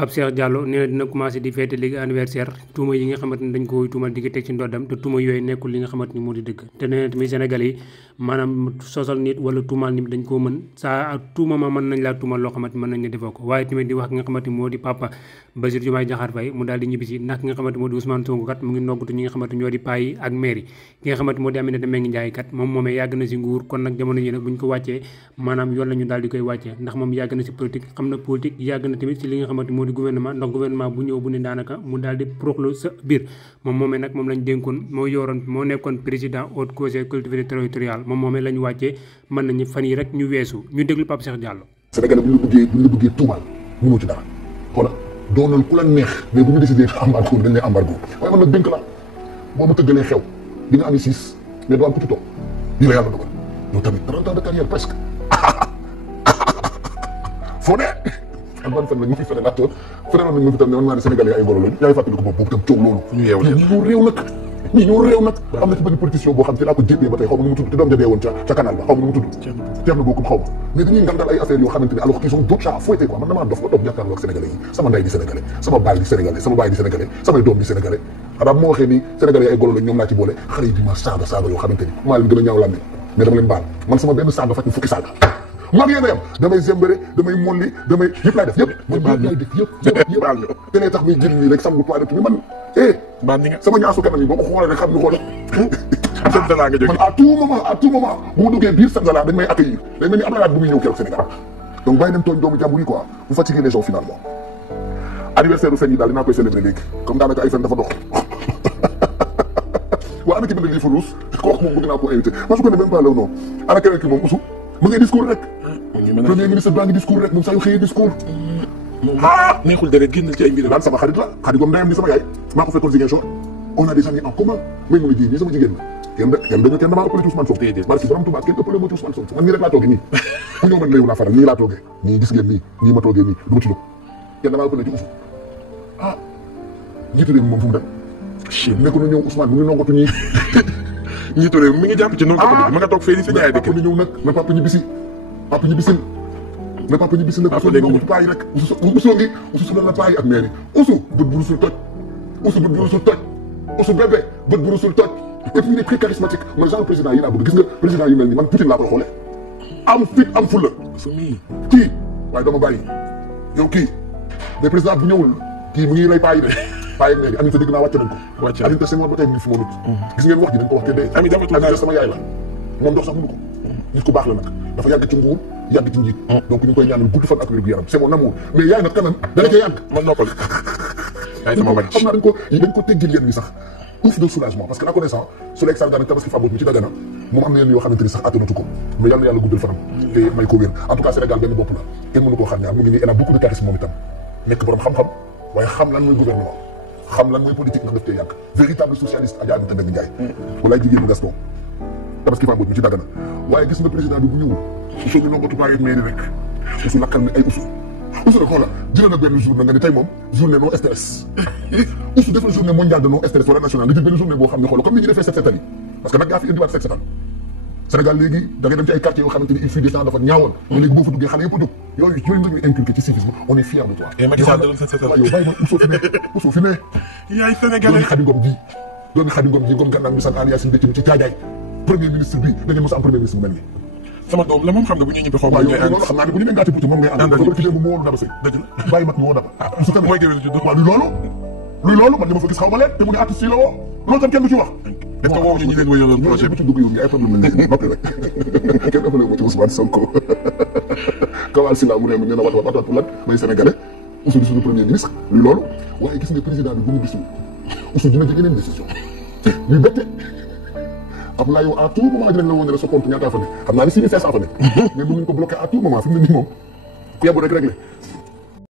Pape Cheikh Diallo nee na dina commencé di fête léegi anniversaire tuuma yi nga xamante ni dañ ko tuumal di ko teg ci ndoddam te tuuma yooyu nekkul li nga xamante ni moo di dëgg te nee na tamit Sénégal yi maanaam sosal nit wala tuumal nit dañ koo mën saa tuuma ma mën nañ laa tuumal loo xamante mën nañ ne defoo ko waaye tamit di wax ki nga xamante ni moo di Papa Bassirou Diomaye Diakhar Faye mu daal di ñibbisi ndax ki nga xamante moo di Ousmane Sonko kat mu ngi noggutu ñi nga xamante ñoo di paa yi ak maire yi ki nga xamante moo di Aminata Mbengue Ndiaye kat moom moomee yàgg na si nguur kon nag jamono yi nag buñ ko wàccee maanaam yoon la ñu daal di koy wàccee ndax moom yàgg na si politique xam na politique yàgg na tamit si li nga xamante moo di gouvernement ndax gouvernement bu ñëw bu ne daanaka mu daal di proxlu sa biir moom moomee nag moom lañ dénkoon moo nekkoon président haut conseil collectivité territoriale moom moomee lañ wàccee mën nañu fan yi rek ñu weesu ñu déglu Pape Cheikh Diallo. Sénégal bu ñu bëggee tuumaal mënoo ci dara xoolal doonal ku la neex mais bu ñu décidé embargo dañ lay embargo waaye man nag dénk la boo ma tëggalee xew di nga am 6 mais doo am ku ci toog lii la yàlla dogal yow tamit 30 ans de carrière presque foo ne ak ban fan lañ ma fi fene ndaxte fene nañ ma fi tam ne man maa ne Sénégalais ay goro lañ yaa ngi fàttali ko boobu tam coow loolu ñoo réew nag am na ci benn politicien boo xam te laa ko jébbee ba tey xaw ma nu mu tudd te doom ja dee woon ca canal ba xaw ma nu mu tudd teex na bokkum xaw ma mais dañuy ngandal ay affaires yoo xamante ne alors qu'ils sont d'autres chats à fouetter quoi man damaa dof ba toog jàkkaarloo ak Sénégalais yi sama ndey di Sénégalais sama baay di Sénégalais sama baay di Sénégalais samay doom di Sénégalais xanaa bu ma waxee ni Sénégalais yi ay golo lañ ñoom laa ci boole xale yi di ma saaga yoo xamante ni maa leen gën a ñaaw làmmiñ mais dama leen baal man sama benn saaga faj fukki saaga mag yéen a yam damay zembere damay molli damay yëpp laay def yëpp laay def yëpp te lay tax muy jël nii rek sangu toilette bi man sama ñaasu kanam yi boo ko xoolee rek xam ni xool Senzala nga jógee man à tout moment bu ma duggee biir Senzala dañ may accueillir day mel ni Abdoulaye Wade bu muy ñëw keroog Sénégal donc bàyyi dem tooñ doomu jàmbur yi quoi vous fatiguez les gens finalement anniversaire u fen yi daal dinaa koy célébrer léegi comme daanaka ay fen dafa dox waa ana ki bind lii fa ruus kooku moom bëgg naa koo invité parce que ne même pas law noonu ana keneen ki moom usu mu ngi discours rek premier ministre baa ngi discours rek moom saa yu xëyee discours neexul dara génnal ci ay mbir daan sama xarit la xarit goom ndeyam ni sama yaay maa ko fekkoon Ziguinchor on a des amis en commun may mun a ji nii sama jigéen la kenn damaa ëppale ci Ousmane Sonko barki borom Tuubaa kenn ëppale moo ci Ousmane Sonko man nii rek laa toogee nii ku ñëw man léewu laa faral nii laa toogee nii gis ngeen nii ma toogee nii du ma ci jóg kenn damaa ëppale ci Ousmane njiitu réew mi moom fu mu dem nekk na ñëw Ousmane mu ngi nongatu ñii njiitu réew mi ngi jàpp ci noonu ma nga toog fee di sa ñaay dëkk ñëw nag na papa ñibbisi na papa ñibbisi nag usu nongatu paa yi rek usu la paa yi ak maire yi usu bët bu rusul toj usu bët bu rusul toj usu bébé bët bu rusul toj et puis il est très charismatique man genre président yi laa bëgg gis nga président yu mel ni man Poutine laa koy xoolee am fit am fulla kii waaye dama bàyyi yow kii mais président bu ñëwul kii mu ngi rey paa yi de paa yi ak Aminata dégg naa wàcce nañ ko Aminata Senghor ba tey mu ngi fi moom it gis ngeen wax ji dañ ko wax te dee Aminata sama yaay la moom dox sax mënu ko nit ku baax la nag dafa yàgg ci nguur yàgg ci njiit donc ñu ngi koy ñaanal gudd fan ak wér gu yaram c'est mon amour mais yaay nag quand même dana ca yàgg man noppal yaay sama bañ xam naa dañ ko teggil yenn yi sax ouf de soulagement parce que la connaissance su la exal daanaka tabaski fabot mi ci Dagana moom am na yenn yoo xamante ni sax attanatu ko mais yàlla na yàlla guddal fanam te may ko wér en tout cas Sénégal benn bopp la kenn mënu koo xam ñaar mu ngi nii elle a beaucoup de charisme moom itam nekk borom xam-xam waaye xam lan mooy gouvernement xam lan mooy politique ndax daf cee yàgg véritable socialiste Adja Aminata Mbengue Ndiaye walaay jigéen bu Gaston tabaski fabot mi ci Dagana waaye gis nga président bi bu ñëwul usu ñu nongatu bàyyi mairie rek usu lakkal ni ay usu nag xoola jëlee na benn jour na nga ni tey moom journée non stress usu def na journée mondiale de non stress wala national nga jël benn journée boo xam ne xoola comme ni ñu defee set setal yi parce que nag yaa fi indiwaat set setal Sénégal léegi da ngay dem ci ay quartiers yoo xamante ni il fut des temps dafa ñaawoon mais léegi boo fa duggee xale yëpp a jóg yooyu nga ñuy inculquer ci civisme on est fier de toi yow bàyyi ma usoo fi ne yaay sénégalais doomi Xadi Ngom ji Ngom gànnaaw bi san an Yacine Déthié ci Caajaay premier ministre bi da ngeen mos a am premier ministre bu mel nii sama doom la moom xam nga bu ñu ñibbi xaw ma ñooy ànd xam naa ne bu ñu leen gàttee pour moom ngay ànd ko ci démb mu woolu Daba Sey dëgg la bàyyi mat ñu woo Daba su tamit mooy géwél judd waaw luy loolu man dama fa gis xaw ma leen te mu ne artiste yi la woo loolu tam kenn du ci wax est-ce que woowu ñu leen wëyaloon projet bi ci dugg yow ngi ay problème lañ noppi rek kenn ëppale moo ci Ousmane Sonko Kawal Sylla mu ne nee na wat pour lan may sénégalais Oussou di suñu premier ministre luy loolu waaye gis nga président bi bu ñu gisul Oussou dina jël yeneen décision ñu bette xam naa yow à tout moment dinañ la woon ne la sa compte ñaata fa ne xam naa ne 6500 fa ne mais mën nañu ko bloquer à tout moment fi mu ne nii moom ku yebbu rek réglé